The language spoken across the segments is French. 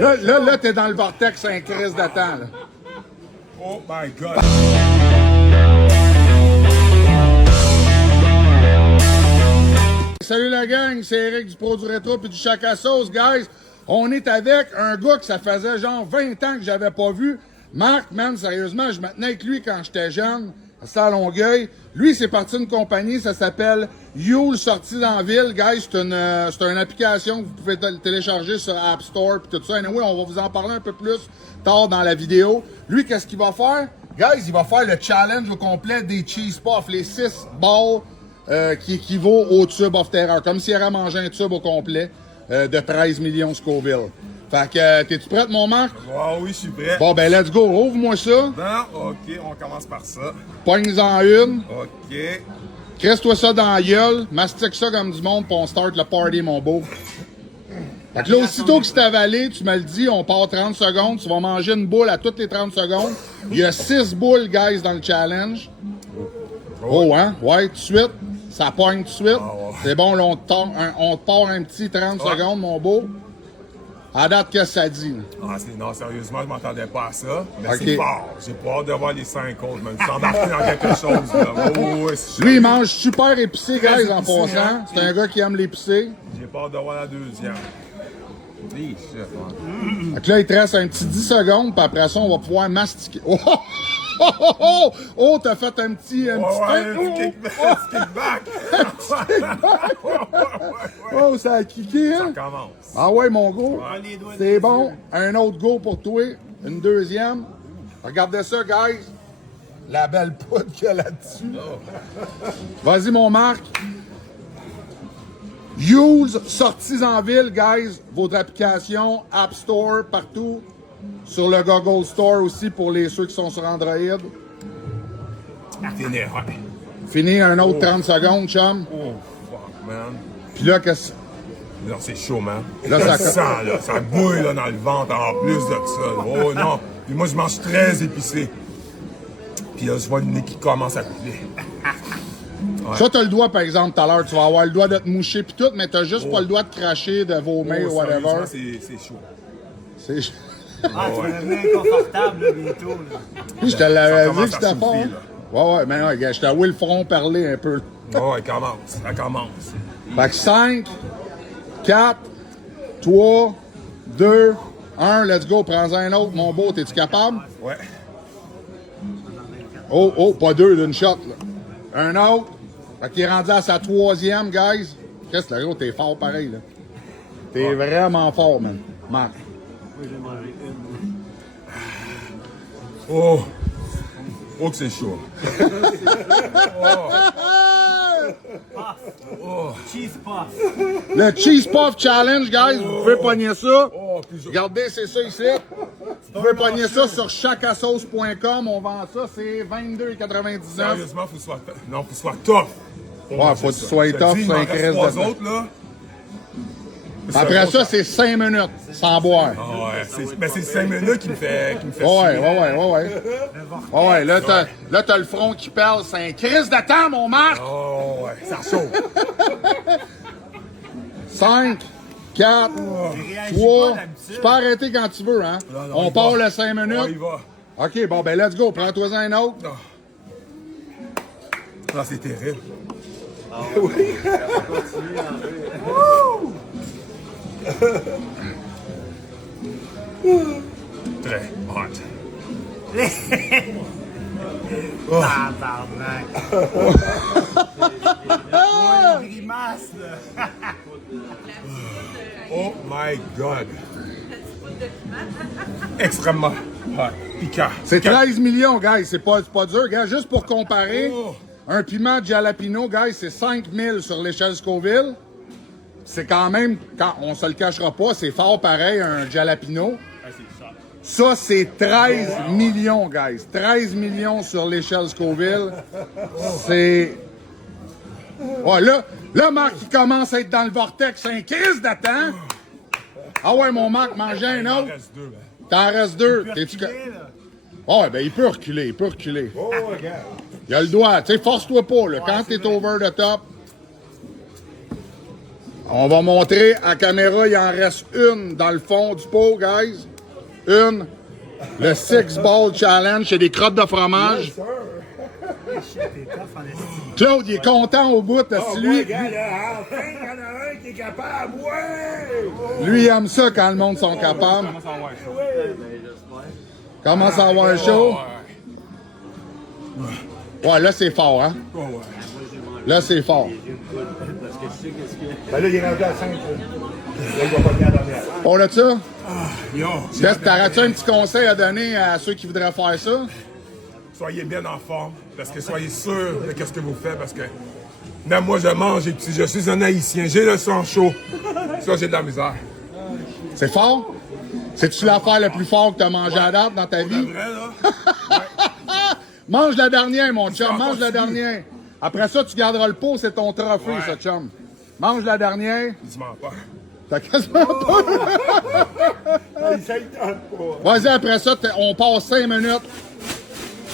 Là, t'es dans le vortex, un crise de temps, là. Oh my God. Salut la gang, c'est Eric du Pro du Rétro puis du Chaka Sauce, guys. On est avec un gars que ça faisait genre 20 ans que j'avais pas vu. Marc, man, sérieusement, je me tenais avec lui quand j'étais jeune, à Longueuil. Lui, c'est parti d'une compagnie, ça s'appelle Yule Sortie dans la ville, guys. C'est une application que vous pouvez télécharger sur App Store puis tout ça. Anyway, on va vous en parler un peu plus tard dans la vidéo. Lui, qu'est-ce qu'il va faire? Guys, il va faire le challenge au complet des Cheese Puffs, les 6 balles qui équivaut au tube of terror, comme s'il aurait mangé un tube au complet de 13 millions Scoville. Fait que, t'es-tu prête, mon Marc? Oh, oui, je suis prêt. Bon, ben, let's go. Ouvre-moi ça. Non, ok, on commence par ça. Pogne-en une. Ok. Cresse-toi ça dans la gueule. Mastique ça comme du monde, puis on start le party, mon beau. Fait que là, aussitôt que c'est avalé, tu me le dis, on part 30 secondes. Tu vas manger une boule à toutes les 30 secondes. Il y a 6 boules, guys, dans le challenge. Oh, hein? Ouais, tout de suite. Ça pogne tout de suite. Oh. C'est bon, là, on te part un petit 30 secondes, mon beau. À date, qu'est-ce que ça dit? Non, sérieusement, je m'attendais pas à ça. Mais Ok. c'est fort. J'ai pas hâte de voir les 5 autres. Je me suis embarqué dans quelque chose. Là. Oh, c'est Lui, il mange super épicé, Très guys, en épicé, passant. hein? C'est un gars qui aime l'épicé. J'ai pas hâte de voir la deuxième. Hey, shit, man. Fait que là, il te reste un petit 10 secondes, puis après ça, on va pouvoir mastiquer. Oh, oh, oh, oh, oh, oh, t'as fait un petit... Ouais, kickback. Oh, ça a kické, Ça hein? commence. Ah ouais, mon gars. Ouais. C'est bon. Un autre go pour toi. Une deuxième. Regardez ça, guys. La belle poudre qu'il y a là-dessus. Vas-y, mon Marc. Use Sorties en ville, guys. Votre application, App Store, partout. Sur le Google Store aussi pour ceux qui sont sur Android. Fini, ouais. Fini un autre 30 secondes, chum. Oh, fuck, man. Puis là, qu'est-ce... Là, c'est chaud, man. Là, Là, ça- ça sent, là. Ça bouille, là, dans le ventre, en plus de ça. Là. Oh, non. Puis moi, je mange très épicé. Puis là, je vois le nez qui commence à couler. Ça, t'as le droit, par exemple, tout à l'heure. Tu vas avoir le droit de te moucher puis tout, mais t'as juste pas le droit de cracher, de vomir, Oh, whatever. sérieusement, c'est chaud. C'est... Ah, tu vas devenir inconfortable là, bientôt. Là. Je te l'avais dit commence que à c'était fort. souffler, là. Ouais, mais non, gars, je t'avoue le front parler un peu. Oh, elle commence. Ça commence. Fait que 5, 4, 3, 2, 1, let's go, prends-en un autre, mon beau, t'es-tu capable? Ouais. Oh, pas deux d'une shot, là. Un autre. Fait qu'il est rendu à sa troisième, guys. Qu'est-ce que gros, t'es fort pareil, là. T'es vraiment fort, man. Marc. Moi, j'ai mangé une. Oh. Oh, que c'est chaud. Cheese puff. Le Cheese Puff Challenge, guys, vous pouvez pogner ça. Oh, puis je... Regardez, c'est ça ici. Vous pouvez pogner ça sur chacasauce.com. On vend ça, c'est 22,99. Sérieusement, faut que ce soit... Non, faut que ce soit tough. Ouais, faut que tu sois tough, il c'est m'en un reste crise 3 de temps. autres, là. Après ça, c'est 5 minutes, sans boire. Ah ouais, mais c'est 5 minutes qui me fait Ouais, là, t'as le front qui pèle. C'est un crise de temps, mon Marc. Oh ouais, ça chaud. 5, 4, 3. Tu peux arrêter quand tu veux, hein. Non, On il part va. le 5 Oh, minutes. il va. OK, bon, ben, let's go. Prends-toi un autre. Ah, c'est terrible. Très hot. Tabarnak. Ouais, grimace, là. Oh my God. Extrêmement hot. Piquant. C'est 13 millions, guys. C'est pas dur, gars. Juste pour comparer, Oh. un piment de jalapeno, guys, c'est 5000 sur l'échelle Scoville. C'est quand même, on se le cachera pas, c'est fort pareil, un jalapeno. Ça, c'est 13 millions, guys. 13 millions sur l'échelle Scoville. C'est... Ouais, là, Marc, il commence à être dans le vortex. C'est un crise d'attente. Ah ouais, mon Marc, mange un Il en autre. reste 2, man. T'en restes deux. Tu peux T'es-tu... reculer, là. Ouais, ben il peut reculer, Oh, regarde. Il a le doigt, tu sais, force-toi pas, là. Quand t'es over the top. On va montrer à caméra, il en reste une dans le fond du pot, guys. Une. Le 6-ball challenge, c'est des crottes de fromage. Claude, il est content au bout. Lui, Enfin, il y en a un qui est capable, ouais! lui, il aime ça quand le monde sont capables. Commence à avoir chaud. Ouais, là, c'est fort, hein? Ouais, ouais. Là, c'est fort. Ben là, il est rendu à 5. Là, il va pas venir à la dernière. On a ça? Yo, T'aurais-tu un petit conseil à donner à ceux qui voudraient faire ça? soyez bien en forme, parce que soyez sûr de ce que vous faites, parce que même moi, je mange, et puis je suis un Haïtien, j'ai le sang chaud. Ça, j'ai de la misère. C'est fort? C'est-tu l'affaire le plus fort que tu as mangé à date dans ta Pour vie? de vrai, là? Mange la dernière, mon chum, Ça mange la continue. dernière. Après ça, tu garderas le pot, c'est ton trophée, Ouais. ça, chum. Mange la dernière. Tu mens pas. T'as quasiment pas. Ça, il tente pas. Vas-y, après ça, on passe 5 minutes.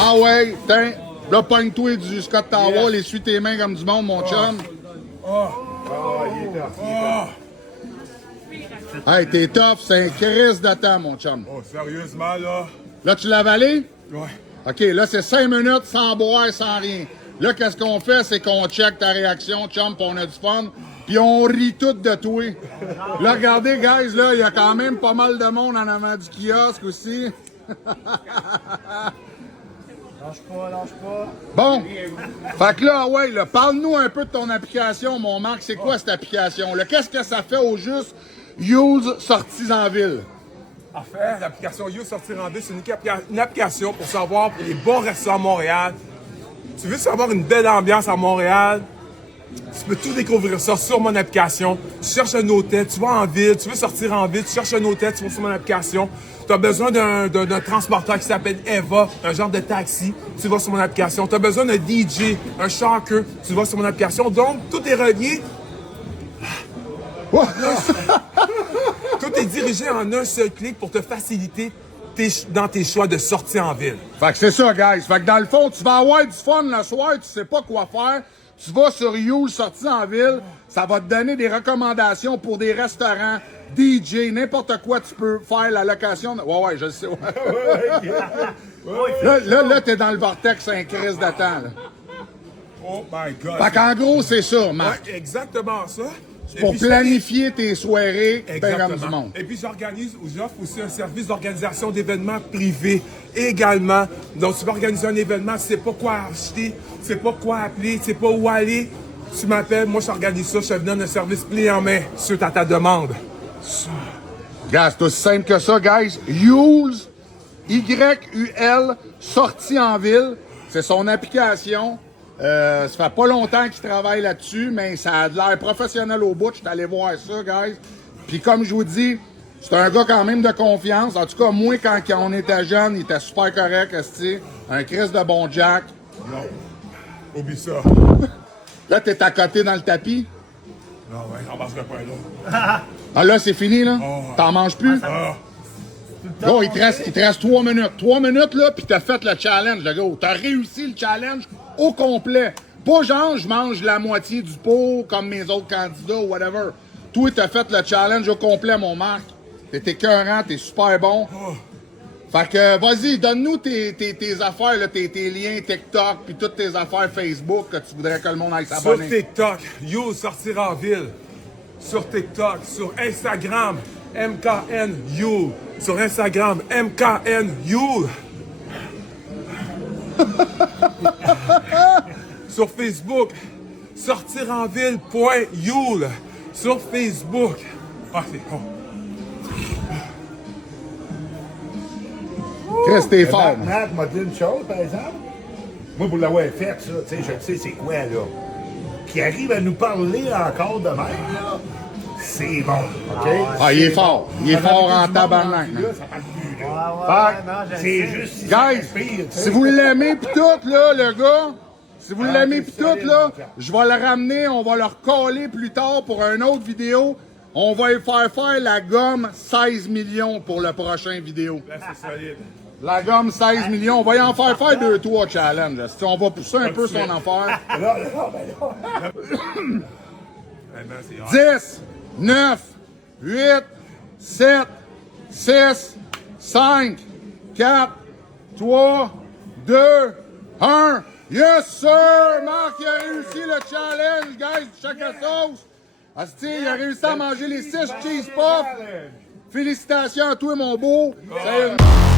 Ah ouais, tiens, là, pogne-toi du Scott Tower, essuie tes mains comme du monde, mon chum. Ah, il est tough. Hey, t'es tough, c'est un crise de temps, mon chum. Oh, sérieusement, là? Là, tu l'as avalé? Ouais. OK, là, c'est 5 minutes sans boire, sans rien. Là, qu'est-ce qu'on fait? C'est qu'on check ta réaction, chum, pis on a du fun. Puis on rit tout de toi. Là, regardez, guys, là, il y a quand même pas mal de monde en avant du kiosque aussi. Lâche pas. Bon. Fait que là, ouais, là, parle-nous un peu de ton application, mon Marc. C'est quoi cette application-là? Qu'est-ce que ça fait au juste Use sorties en ville? En fait, l'application You Sortir en Ville, c'est une application pour savoir pour les bons restaurants à Montréal. Tu veux savoir une belle ambiance à Montréal? Tu peux tout découvrir ça sur mon application. Tu cherches un hôtel, tu vas en ville, tu veux sortir en ville, tu cherches un hôtel, tu vas sur mon application. Tu as besoin d'un transporteur qui s'appelle Eva, un genre de taxi, tu vas sur mon application. Tu as besoin d'un DJ, un shaker, tu vas sur mon application. Donc, tout est relié. Tout est dirigé en un seul clic pour te faciliter dans tes choix de sortie en ville. Fait que c'est ça, guys. Fait que dans le fond, tu vas avoir du fun le soir, tu sais pas quoi faire. Tu vas sur You sorties en ville, ça va te donner des recommandations pour des restaurants, DJ, n'importe quoi, tu peux faire la location. Ouais, je le sais. Ouais. Là, t'es dans le vortex, un crise de temps. Là. Oh my God! Fait qu'en gros, c'est ça, Marc. Ouais, exactement ça. Et Pour puis, planifier tes soirées, ben comme du exactement. monde. Et puis j'offre aussi un service d'organisation d'événements privés également. Donc tu peux organiser un événement, tu sais pas quoi acheter, tu sais pas quoi appeler, tu sais pas où aller. Tu m'appelles, moi je t'organise ça, je te donne un service clé en main suite à ta demande. Gars, c'est aussi simple que ça, guys. Use, Y-U-L, sortie en ville. C'est son application. Ça fait pas longtemps qu'il travaille là-dessus, mais ça a de l'air professionnel au bout. Je suis allé voir ça, guys. Puis comme je vous dis, c'est un gars quand même de confiance. En tout cas, moi, quand on était jeune, il était super correct, esti. Un Chris de bon Jack. Non, oublie ça. Là, t'es à côté dans le tapis. Non, ouais, on marche pas là. Ah là, c'est fini, là? Oh. T'en manges plus? Ah, Gros, il te reste 3 minutes. 3 minutes, là, puis t'as fait le challenge, le gars. T'as réussi le challenge au complet. Pas genre, je mange la moitié du pot comme mes autres candidats ou whatever. Toi, t'as fait le challenge au complet, mon Marc. T'es écœurant, t'es super bon. Fait que, vas-y, donne-nous tes affaires, là, tes liens TikTok, puis toutes tes affaires Facebook que tu voudrais que le monde aille sur s'abonner. TikTok, You Sortir en Ville. Sur TikTok, sur Instagram, MKNU. Sur Instagram, MKNU. Sur Facebook, sortirenville.youl. Sur Facebook. Ah, c'est bon. Chris, t'es fort. Matt m'a dit une chose, par exemple. Moi, pour l'avoir fait, ça, tu sais, je sais c'est quoi, là. Qui arrive à nous parler encore de même, là. C'est bon, OK? Ah, il est fort. Il est Ça fort parle en plus du tabarnak. monde, là, ça parle plus, là. Non, C'est juste si ça Guys, respire, tu sais. si vous l'aimez pis tout, là, le gars, si vous l'aimez pis tout, là, je vais le ramener, on va le recoller plus tard pour une autre vidéo. On va lui faire la gomme 16 millions pour le prochain vidéo. Là, c'est solide. La gomme 16 millions, on va y en faire 2-3 challenges. On va pousser un peu son affaire. Là, ben là. 10, 9, 8, 7, 6, 5, 4, 3, 2, 1. Yes, sir! Marc, il a réussi le challenge, guys, du choc à sauce. Asti, il a réussi à manger les 6 cheese puffs. Félicitations à toi, mon beau. Sérieusement.